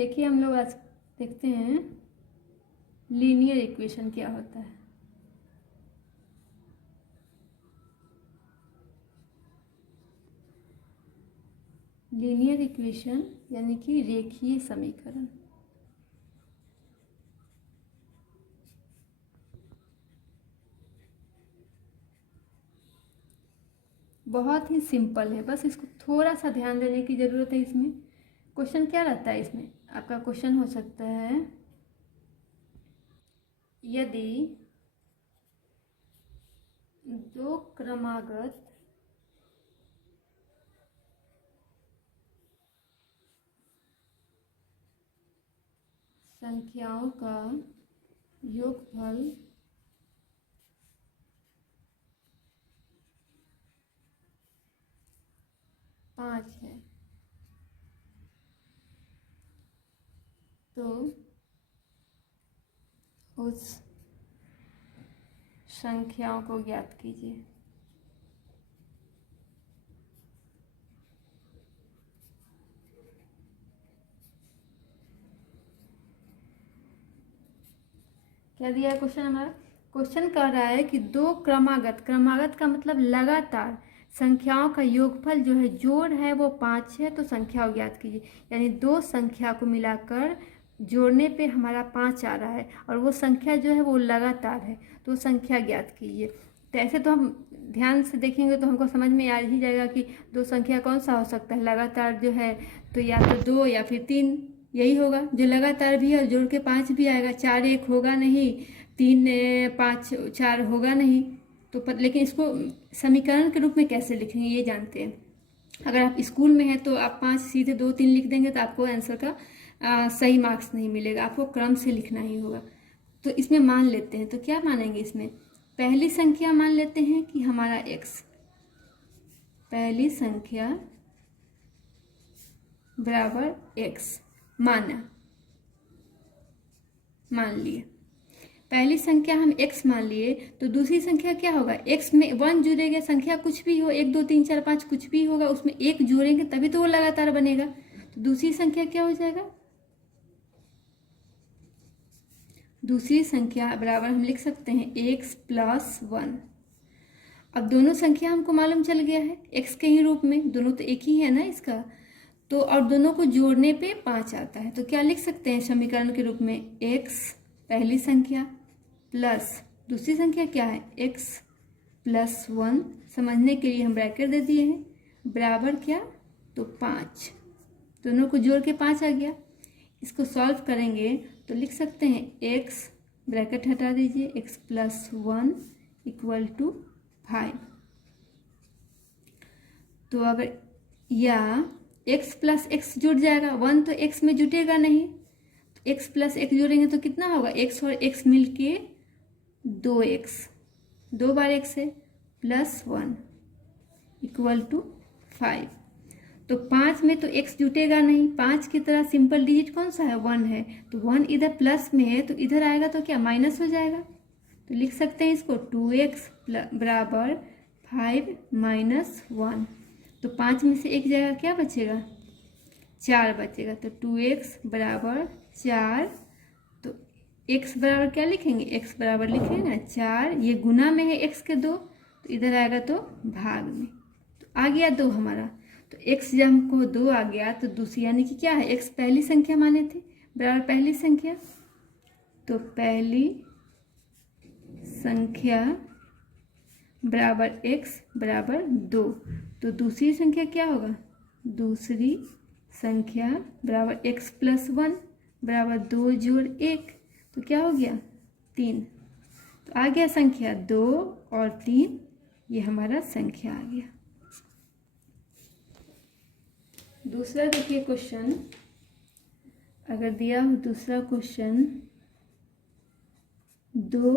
देखिए हम लोग आज देखते हैं लीनियर इक्वेशन क्या होता है। लीनियर इक्वेशन यानी कि रेखीय समीकरण। बहुत ही सिंपल है, बस इसको थोड़ा सा ध्यान देने की ज़रूरत है। इसमें क्वेश्चन क्या रहता है, इसमें आपका क्वेश्चन हो सकता है यदि दो क्रमागत संख्याओं का योगफल 5 है तो उस संख्याओं को ज्ञात कीजिए। क्या दिया है क्वेश्चन हमारा? क्वेश्चन कह रहा है कि दो क्रमागत का मतलब लगातार संख्याओं का योगफल जो है, जोड़ है वो 5 है, तो संख्या को ज्ञात कीजिए। यानी दो संख्या को मिलाकर जोड़ने पे हमारा 5 आ रहा है और वो संख्या जो है वो लगातार है, तो संख्या ज्ञात कीजिए। तो ऐसे तो हम ध्यान से देखेंगे तो हमको समझ में आ ही जाएगा कि दो संख्या कौन सा हो सकता है लगातार जो है, तो या तो 2 या फिर 3 यही होगा जो लगातार भी है और जोड़ के 5 भी आएगा। 4 1 होगा नहीं, 3 5 4 होगा नहीं। तो लेकिन इसको समीकरण के रूप में कैसे लिखेंगे ये जानते हैं। अगर आप स्कूल में हैं तो आप 5 सीधे 2 3 लिख देंगे तो आपको आंसर का सही मार्क्स नहीं मिलेगा, आपको क्रम से लिखना ही होगा। तो इसमें मान लेते हैं, तो क्या मानेंगे इसमें? पहली संख्या मान लेते हैं कि हमारा x, पहली संख्या बराबर x मान लिए। पहली संख्या हम x मान लिए, तो दूसरी संख्या क्या होगा? x में 1 जुड़ेगा, संख्या कुछ भी हो, 1 2 3 4 5 कुछ भी होगा, उसमें 1 जोड़ेंगे तभी तो वो लगातार बनेगा। तो दूसरी संख्या क्या हो जाएगा? दूसरी संख्या बराबर हम लिख सकते हैं x + 1। अब दोनों संख्या हमको मालूम चल गया है x के ही रूप में, दोनों तो एक ही है ना इसका, तो और दोनों को जोड़ने पे 5 आता है। तो क्या लिख सकते हैं समीकरण के रूप में? x पहली संख्या प्लस दूसरी संख्या क्या है? x + 1। समझने के लिए हम ब्रैकेट दे दिए हैं, बराबर क्या? तो 5। दोनों को जोड़ के 5 आ गया। इसको सॉल्व करेंगे तो लिख सकते हैं x, ब्रैकेट हटा दीजिए, x + 1 = 5। तो अगर या x + x जुड़ जाएगा, 1 तो x में जुटेगा नहीं, तो x + x जोड़ेंगे तो कितना होगा? x और x मिलके 2x, 2 बार x है, +1 = 5। तो 5 में तो x जुटेगा नहीं, 5 की तरह सिंपल डिजिट कौन सा है? 1 है, तो 1 इधर प्लस में है तो इधर आएगा तो क्या माइनस हो जाएगा। तो लिख सकते हैं इसको 2x बराबर 5 - 1। तो 5 में से एक जगह क्या बचेगा? 4 बचेगा। तो 2x बराबर 4। तो x बराबर क्या लिखेंगे? x बराबर लिखेंगे ना 4, ये गुना में है x के 2, तो इधर आएगा तो भाग में, तो आ गया 2 हमारा। तो x जब हमको 2 आ गया तो दूसरी यानी कि क्या है? x पहली संख्या माने थे, बराबर पहली संख्या, तो पहली संख्या बराबर x बराबर 2। तो दूसरी संख्या क्या होगा? दूसरी संख्या बराबर x + 1 बराबर 2 जोड़ 1, तो क्या हो गया? 3। तो आ गया संख्या 2 और 3, ये हमारा संख्या आ गया। दूसरा देखिए क्वेश्चन, अगर दिया हो दूसरा क्वेश्चन, दो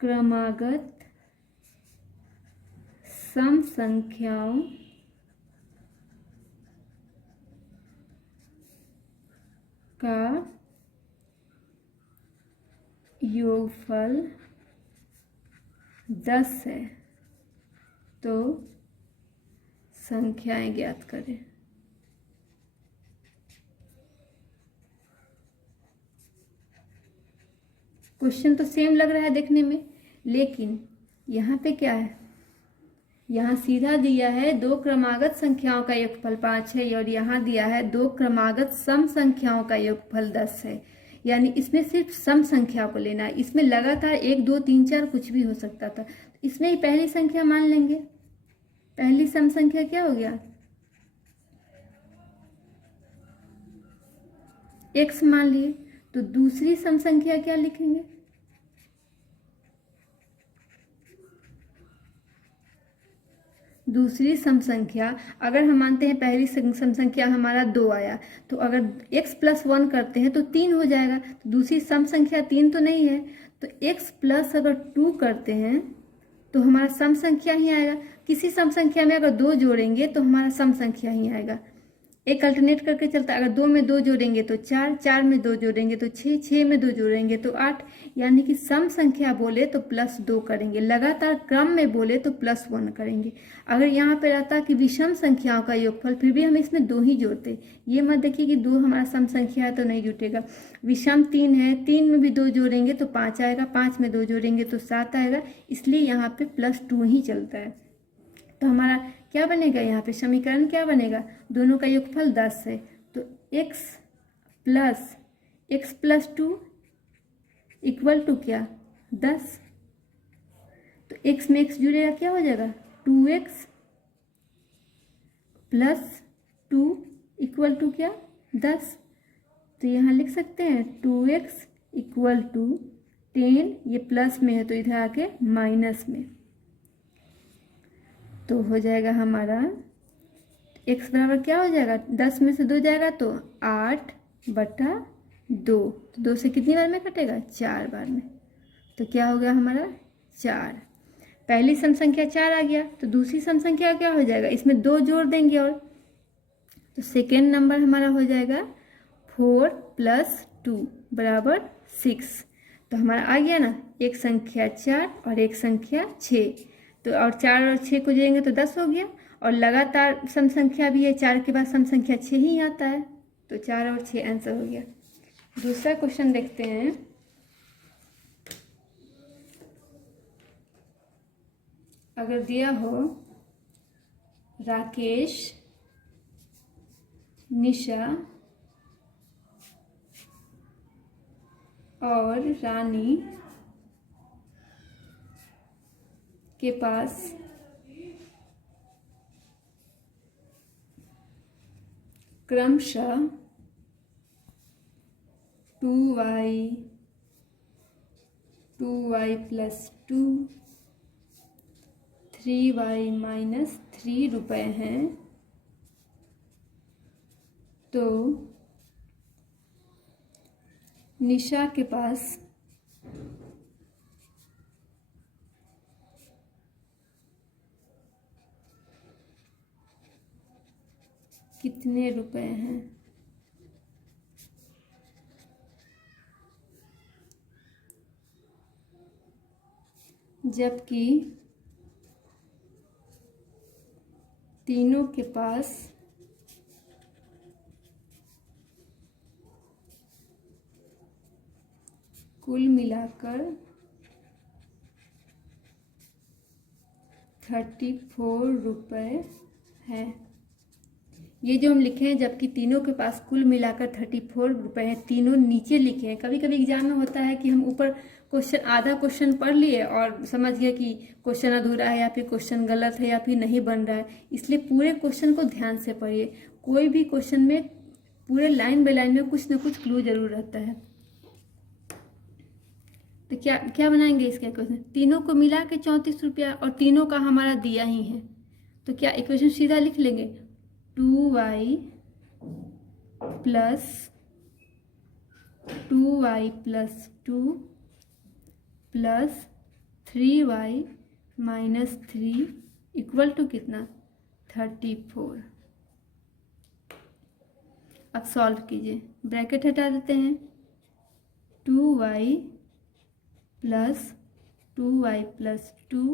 क्रमागत सम संख्याओं का योगफल 10 है तो संख्याएं ज्ञात करें। क्वेश्चन तो सेम लग रहा है देखने में, लेकिन यहाँ पे क्या है, यहाँ सीधा दिया है दो क्रमागत संख्याओं का योगफल 5 है और यहाँ दिया है दो क्रमागत सम संख्याओं का योगफल 10 है। यानी इसमें सिर्फ सम संख्या को लेना है, इसमें लगातार 1 2 3 4 कुछ भी हो सकता था। इसमें ही पहली संख्या मान लेंगे, पहली सम संख्या क्या हो गया, x मान लिए। तो दूसरी सम संख्या क्या लिखेंगे, दूसरी सम संख्या अगर हम मानते हैं पहली सम संख्या हमारा 2 आया, तो अगर x प्लस 1 करते हैं तो 3 हो जाएगा। तो दूसरी सम संख्या 3 तो नहीं है, तो x प्लस अगर 2 करते हैं तो हमारा सम संख्या ही आएगा। किसी सम संख्या में अगर 2 जोड़ेंगे तो हमारा सम संख्या ही आएगा। एक अल्टरनेट करके चलता है, अगर 2 में 2 जोड़ेंगे तो 4, 4 में 2 जोड़ेंगे तो 6, 6 में 2 जोड़ेंगे तो 8। यानी कि सम संख्या बोले तो प्लस 2 करेंगे, लगातार क्रम में बोले तो प्लस 1 करेंगे। अगर यहाँ पे रहता कि विषम संख्याओं का योगफल, फिर भी हम इसमें 2 ही जोड़ते। ये मत देखिए कि 2 हमारा सम संख्या है तो नहीं जुटेगा। विषम 3 है, 3 में भी 2 जोड़ेंगे तो 5 आएगा, 5 में 2 जोड़ेंगे तो 7 आएगा, इसलिए यहाँ पे प्लस 2 ही चलता है। तो हमारा क्या बनेगा, यहाँ पे समीकरण क्या बनेगा, दोनों का योगफल 10 है। तो x प्लस 2 इक्वल टू क्या, 10। तो x में x जुड़ेगा, क्या हो जाएगा 2x प्लस 2 इक्वल टू क्या 10। तो यहाँ लिख सकते हैं 2x इक्वल टू 10, ये प्लस में है तो इधर आके माइनस में, तो हो जाएगा हमारा x बराबर क्या हो जाएगा, 10 में से 2 जाएगा तो 8/2। तो 2 से कितनी बार में कटेगा, 4 बार में। तो क्या हो गया हमारा 4। पहली सम संख्या 4 आ गया, तो दूसरी सम संख्या क्या हो जाएगा, इसमें 2 जोड़ देंगे और, तो सेकेंड नंबर हमारा हो जाएगा 4 + 2 = 6। तो हमारा आ गया ना, एक संख्या 4 और एक संख्या 6। तो और 4 और 6 को जोड़ेंगे तो 10 हो गया, और लगातार सम संख्या भी है, 4 के बाद सम संख्या 6 ही आता है, तो 4 और 6 आंसर हो गया। दूसरा क्वेश्चन देखते हैं। अगर दिया हो राकेश, निशा और रानी के पास क्रमशः 2y + 2 3y - 3 रुपए हैं, तो निशा के पास कितने रुपए हैं। जबकि तीनों के पास कुल मिलाकर 34 रुपए हैं। ये जो हम लिखे हैं, जबकि तीनों के पास कुल मिलाकर 34 रुपए हैं, तीनों नीचे लिखे हैं। कभी कभी एग्जाम में होता है कि हम ऊपर क्वेश्चन, आधा क्वेश्चन पढ़ लिए और समझ गए कि क्वेश्चन अधूरा है या फिर क्वेश्चन गलत है या फिर नहीं बन रहा है, इसलिए पूरे क्वेश्चन को ध्यान से पढ़िए। कोई भी क्वेश्चन में पूरे लाइन बाय लाइन में कुछ ना कुछ क्लू जरूर रहता है। तो क्या क्या बनाएंगे इसका क्वेश्चन, तीनों को मिला के 34 रुपया और तीनों का हमारा दिया ही है, तो क्या इक्वेशन सीधा लिख लेंगे, 2y + 2y + 2 + 3y - 3 equal to कितना 34। अब सॉल्व कीजिए, ब्रैकेट हटा देते हैं, 2y + 2y + 2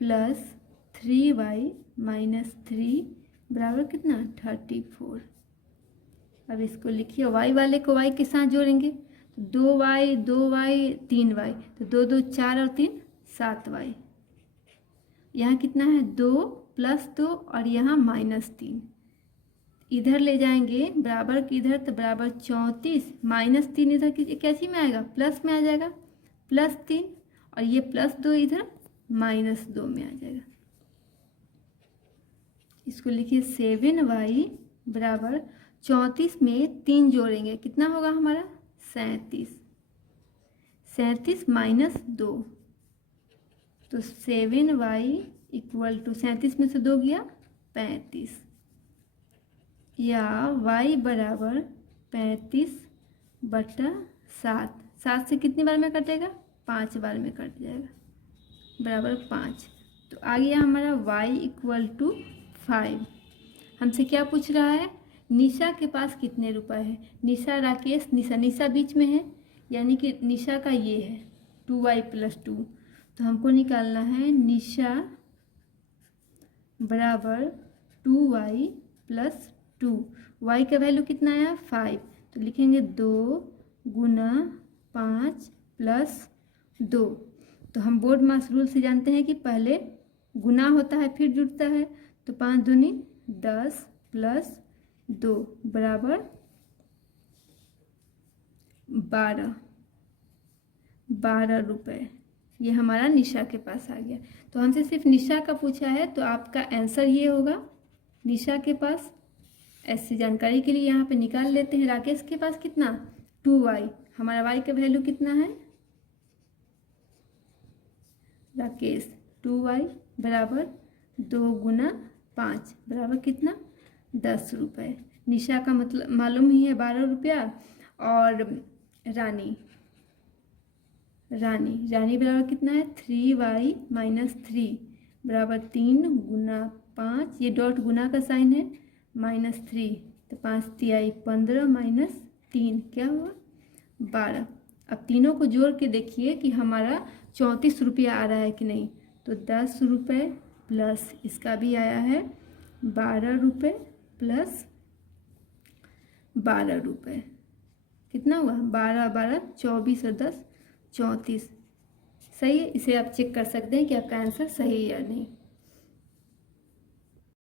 + 3y - 3 बराबर कितना 34। अब इसको लिखिए, y वाले को y के साथ जोड़ेंगे तो 2y 2y 3y, तो 2 2 4 और 3 7y। यहाँ कितना है 2 + 2 और यहाँ -3, इधर ले जाएंगे बराबर की इधर, तो बराबर 34, -3 इधर क्या चीज में आएगा, प्लस में आ जाएगा, +3, और ये +2 इधर -2 में आ जाएगा। इसको लिखिए 7y बराबर 34 में 3 जोड़ेंगे कितना होगा हमारा 37, 37 - 2, तो 7y = 37 में से 2 गया 35, या y बराबर 35/7, 7 से कितनी बार में कटेगा 5 बार में कट जाएगा, बराबर 5। तो आ गया हमारा y = 5। हमसे क्या पूछ रहा है, निशा के पास कितने रुपए है। निशा, राकेश, निशा बीच में है, यानी कि निशा का ये है 2y + 2, तो हमको निकालना है निशा बराबर 2y + 2। y का वैल्यू कितना आया 5, तो लिखेंगे 2 × 5 + 2। तो हम बोर्ड मास रूल से जानते हैं कि पहले गुना होता है फिर जुड़ता है, तो 5 दूनी 10 + 2 बराबर 12 रुपये। ये हमारा निशा के पास आ गया। तो हमसे सिर्फ निशा का पूछा है, तो आपका आंसर ये होगा निशा के पास। ऐसी जानकारी के लिए यहाँ पे निकाल लेते हैं। राकेश के पास कितना 2y, हमारा y का वैल्यू कितना है, राकेश 2y बराबर 2 × 5 बराबर कितना 10 रुपये। निशा का मतलब मालूम ही है 12 रुपया। और रानी बराबर कितना है 3y - 3 बराबर 3 × 5, ये डॉट गुना का साइन है, -3, तो 5 तिहाई 15 - 3 क्या हुआ 12। अब तीनों को जोड़ के देखिए कि हमारा 34 रुपया आ रहा है कि नहीं, तो 10 रुपये प्लस इसका भी आया है 12 रुपये प्लस 12 रुपये, कितना हुआ 12 12 24 और 10 34। सही है, इसे आप चेक कर सकते हैं कि आपका आंसर सही है या नहीं।